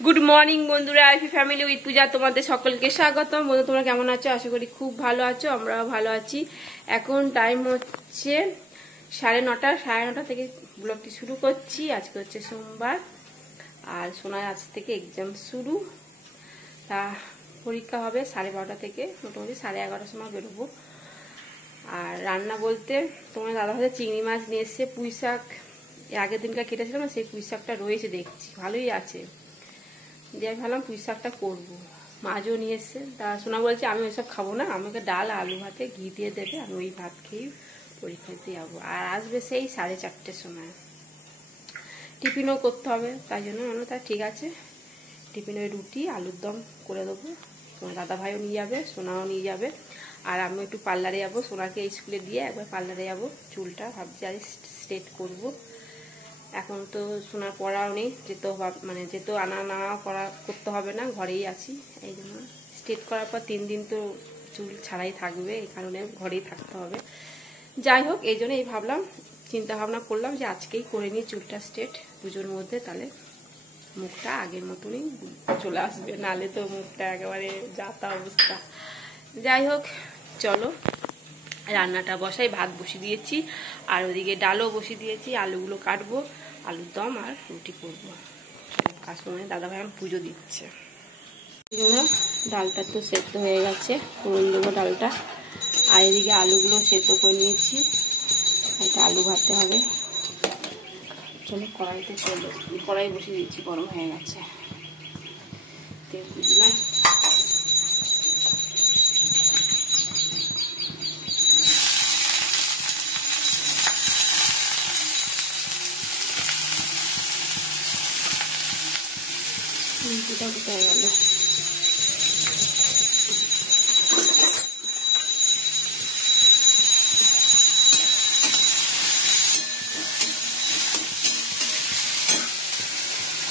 Good morning বন্ধুরা, IP family with পূজা তোমাদের সকলকে স্বাগতম। বন্ধু তোমরা কেমন আছো? আশা করি খুব ভালো আছো, আমরাও ভালো আছি। এখন টাইম হচ্ছে 9:30। 9:30 থেকে ব্লগটি শুরু করছি। আজকে হচ্ছে সোমবার, আর সোনার আজ থেকে এক্সাম শুরু। তা পরীক্ষা হবে 12:30 থেকে, মোটামুটি 11:30 সময় বেরোবো। আর রান্না বলতে তোমার দাদা ভাই চিংড়ি মাছ নিয়ে এসছে, পুঁই শাক আগের দিনকার কেটেছিলাম না, সেই পুঁই শাকটা রয়েছে, দেখছি ভালোই আছে। দিয়ে ভাবলাম পুঁই শাকটা করবো। মাছও নিয়ে এসছে। তা সোনা বলছে আমি ওইসব খাবো না, আমাকে ডাল আলু ভাতে ঘি দিয়ে দেবে, আমি ওই ভাত খেয়েই পরীক্ষা দিতে যাবো। আর আসবে সেই 4:30 সময়। টিফিনও করতে হবে, তাই জন্য মনে তা ঠিক আছে, টিফিনে রুটি আলুর দম করে দেবো। তোমার দাদা ভাইও নিয়ে যাবে, সোনাও নিয়ে যাবে। আর আমি একটু পার্লারে যাবো, সোনাকে স্কুলে দিয়ে একবার পার্লারে যাবো। চুলটা ভাবছি আর স্ট্রেট করবো। এখন তো সোনার পড়াও নেই, যেতেও আনা নেওয়া করতে হবে না, ঘরেই আছি। এই জন্য স্ট্রেট করার পর 3 দিন তো চুল ছাড়াই থাকবে, এই কারণে ঘরেই থাকতে হবে। যাই হোক, এই জন্য ভাবলাম, চিন্তা ভাবনা করলাম যে আজকেই করে নিই চুলটা স্ট্রেট, পুজোর মধ্যে। তাহলে মুখটা আগের মতনই চলে আসবে, নালে তো মুখটা একেবারে যাতা অবস্থা। যাই হোক, চলো রান্নাটা বসাই। ভাত বসিয়ে দিয়েছি, আর ওদিকে ডালও বসিয়ে দিয়েছি। আলুগুলো কাটবো, আলুর দম আর রুটি করবো। আর সময় দাদাভাই এখন পুজো দিচ্ছে। ডালটা তো সেদ্ধ হয়ে গেছে, ফোড়ন দেবো ডালটা। আর এদিকে আলুগুলো সেদ্ধ করে নিয়েছি, এটা আলু ভাজতে হবে। চলো কড়াই বসিয়ে দিচ্ছি, গরম হয়ে গেছে। তেল দিলাম। রুটিটা কোথায় গেল?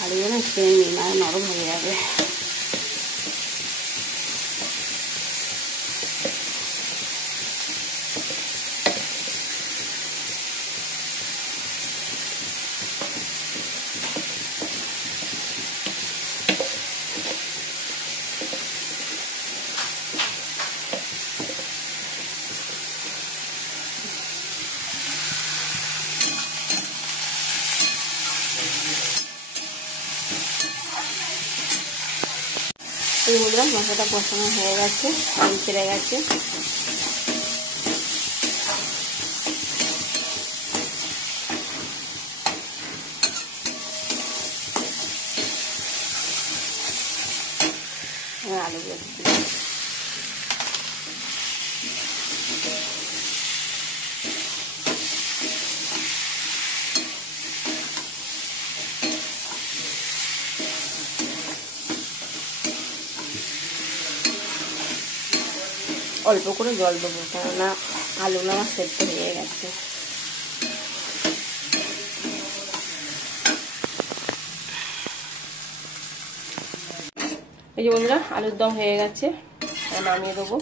আর এগুলো খেয়ে নিই, না নরম হয়ে যাবে। এই বললাম মশলাটা কষানো হয়ে গেছে, তেল ছেড়ে গেছে। আলুগুলো অল্প করে জল দেবো, কেননা আলুগুলো আমার সেদ্ধ হয়ে গেছে। এই যে বন্ধুরা, আলুর দম হয়ে গেছে, নামিয়ে দেবো।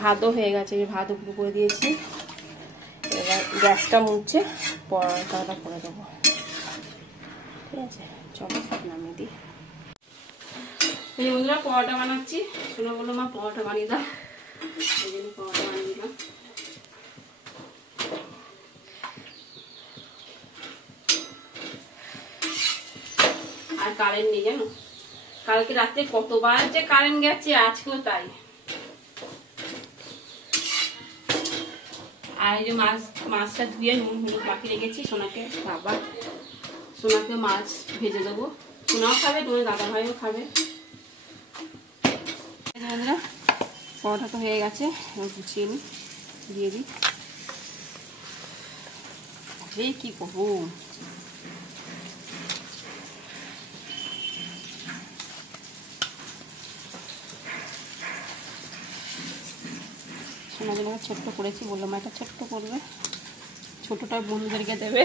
ভাতও হয়ে গেছে, ভাত উপরে করে দিয়েছি। এবার গ্যাসটা মুছে পরোটাটা করে দেবো। ঠিক আছে, চলো নামিয়ে দিই। এই যে বন্ধুরা, পরোটা বানাচ্ছি। শুনে বললো মা পরোটা বানিয়ে দাও, এই জন্য পরোটা বানিয়ে দিলাম। আর কারেন্ট নেই জানো, কালকে রাতে কতবার যে কারেন্ট গেছে, আজকেও তাই। আর এই যে মাছটা ধুয়ে নুন হলুদ মাখিয়ে রেখেছি সোনাকে, সোনাকে মাছ ভেজে দেবো। সোনাও খাবে, তোমার দাদা ভাইও খাবে। বন্ধুরা, পরোটা তো হয়ে গেছে, এবার গুছিয়ে নিই, দিয়ে দিই। এই কি করবো, সোনার জন্য ছোট্ট করেছি, বললাম এটা ছোট্ট করবে, ছোটটা বন্ধুদেরকে দেবে।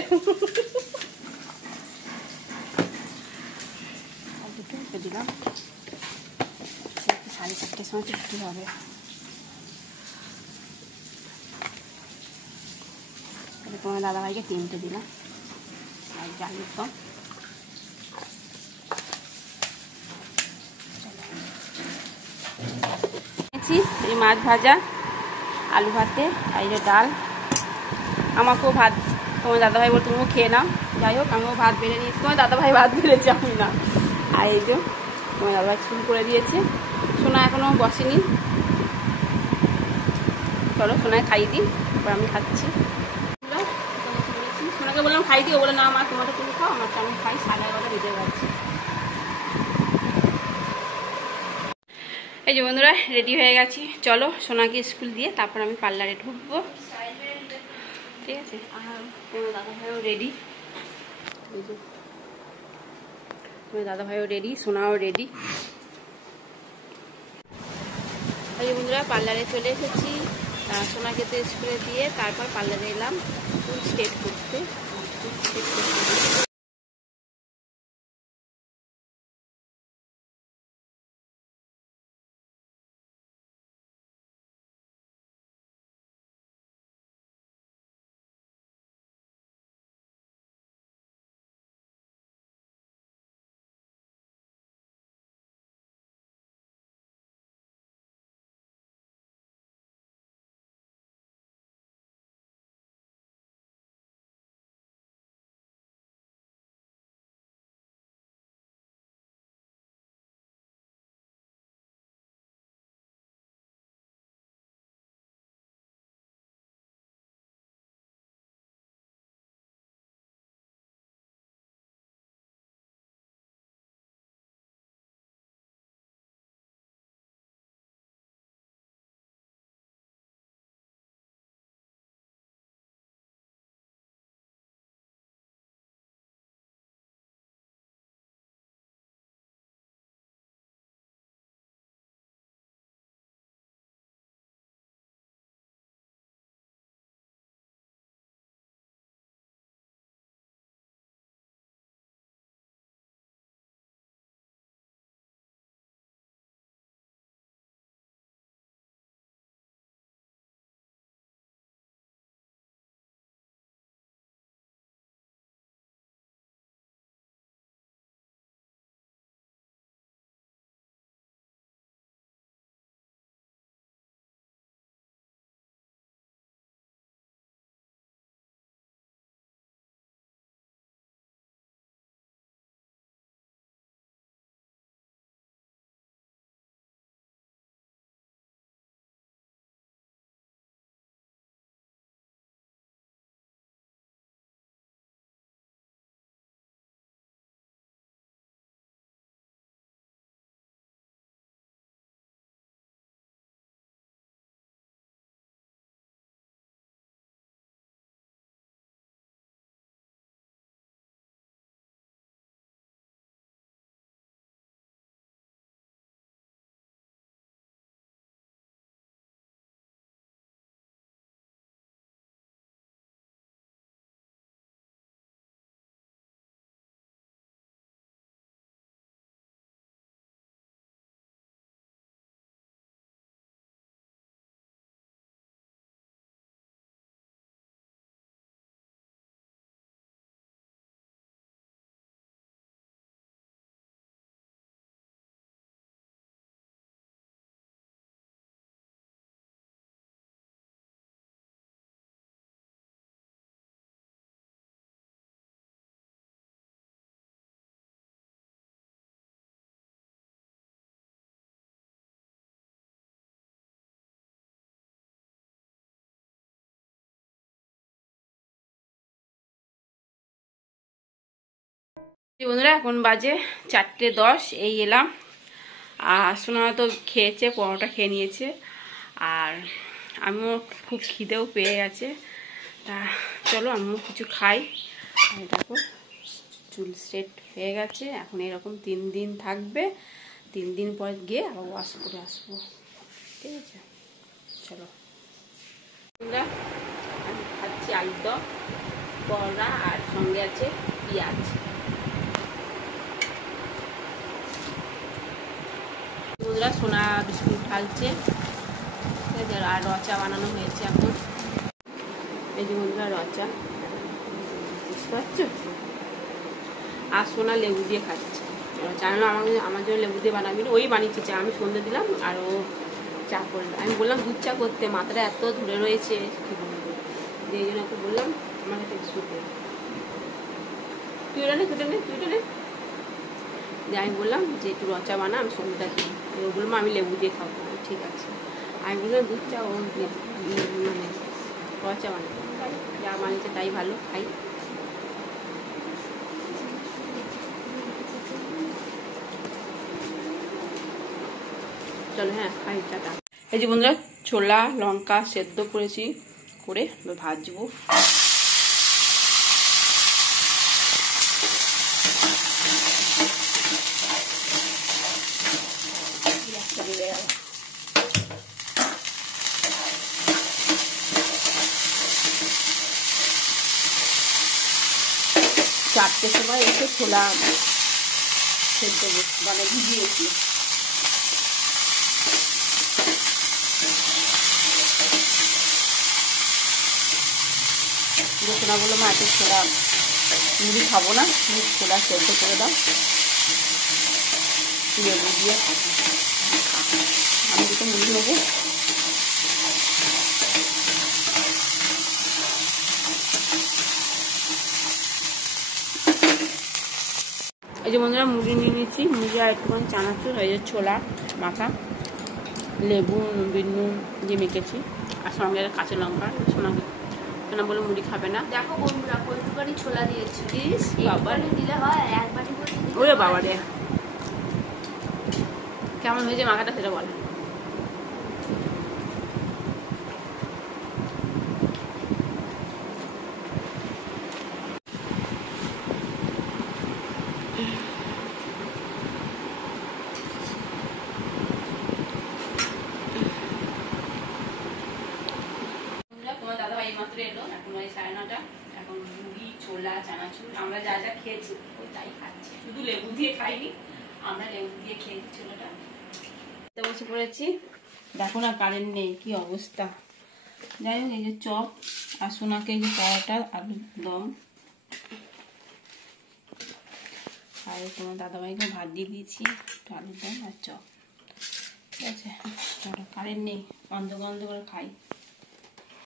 দুটো দিলাম, 4:30 সময় ছুটি হবে। তোমার দাদাভাইকে 3টে দিলাম, আর আলুর দম। এই মাছ ভাজা, আলু ভাতে, আর এই যে ডাল। আমাকেও ভাত, তোমার দাদাভাই বল তুমিও খেয়ে নাও। যাই হোক আমিও ভাত বেড়ে নিয়েছি, তোমার দাদাভাই ভাত বেড়েছে, আমি না। আর এই যে তোমার দাদাভাই চুল করে দিয়েছে। সোনা এখনও বসেনি, চলো সোনায় খাইয়ে দিই, তারপর আমি খাচ্ছি। সোনাকে বললাম খাই দিই, ও বলে না আমার তোমারটা তুমি খাও, আমারটা আমি খাই। 11:30 বেজে গেছে। এই যে বন্ধুরা রেডি হয়ে গেছি, চলো সোনাকে স্কুল দিয়ে তারপর আমি পার্লারে ঢুকবো, ঠিক আছে। আর তোমার দাদাভাইও রেডি, তোমার দাদাভাইও রেডি, সোনাও রেডি। এই যে বন্ধুরা পার্লারে চলে এসেছি, সোনাকে তো স্কুলে দিয়ে তারপর পার্লারে এলাম চুল স্ট্রেট করতে। বন্ধুরা এখন বাজে 4:10, এই এলাম। আর সোনা তো খেয়েছে, পরোটা খেয়ে নিয়েছে, আর আমিও খুব খিদেও পেয়ে গেছে। তা চলো আমিও কিছু খাই। দেখো চুল স্ট্রেট হয়ে গেছে, এখন এরকম 3 দিন থাকবে, 3 দিন পর গিয়ে আবার ওয়াশ করে আসবো, ঠিক আছে। চলো বন্ধুরা আমি খাচ্ছি আলুর দম, পরোটা, আর সঙ্গে আছে পেঁয়াজ। বন্ধুরা সোনা বিস্কুট ঢালছে, আর রচা বানানো হয়েছে এখন। এই যে বন্ধুরা রচা, বুঝতে পারছো? আর সোনা লেবু দিয়ে খাচ্ছে। চাইলো আমার জন্য লেবু দিয়ে বানাবি, ওই বানিয়েছে চা, আমি সন্ধ্যে দিলাম আর ও চা করলো। আমি বললাম দুধ চা করতে, মাথাটা এত ধরে রয়েছে কি বলবো, এই জন্য ওকে বললাম আমার হাতে শুতে, তুই ওটা নে দিয়ে আমি বললাম যে একটু রচা বানা, আমি সবুজটা দিই। ও বললাম আমি লেবু দিয়ে খাবো। ঠিক আছে, আমি বললাম দুধ চা ও মানে রচা বানাবো, যা বানিয়েছে তাই ভালো, খাই। চলো হ্যাঁ খাই চাটা। এই যে বন্ধুরা ছোলা লঙ্কা সেদ্ধ করেছি, করে ভাজবো। চারটের সময় এসে ছোলা সেদ্ধ মানে ভিজিয়েছি। ছোলা বললো মা একটু ছোলা মুড়ি খাবো না, তুমি ছোলা সেদ্ধ করে দাও, লেবু দিয়ে খাবো। আমি দুটো মুড়ি নেবো। এই যে বন্ধুরা মুড়ি নিয়ে নিচ্ছি, মুড়ি আর একটুখানি চানাচুর, এই যে ছোলা মাখা, লেবু বিট নুন দিয়ে মেখেছি, আর সঙ্গে কাঁচা লঙ্কা। সোনা বলে মুড়ি খাবে না। দেখো বন্ধুরা কতটুকানি ছোলা দিয়েছিস, বাবা দিলে হয় এক বাটি করে। ওরে বাবা রে, কেমন হয়েছে মাখাটা সেটা বল। তোমার দাদাভাই এইমাত্র এলো, এখন ওই 9:30, এখন মুড়ি ছোলা চানাচুর আমরা যা যা খেয়েছি ওই তাই খাচ্ছি, শুধু লেবু দিয়ে খাইনি, আমরা লেবু দিয়ে খেয়েছি ছোলাটা। বসে পড়েছি, দেখো না কারেন্ট নেই, কি অবস্থা। যাই হোক এই যে চপ আর সোনাকে এই যে পরোটা আলুর দম, আর তোমার দাদাভাইকে ভাত দিয়ে দিয়েছি, আলুর দম আর চপ। ঠিক আছে, কারেন্ট নেই, অন্ধকার করে খাই।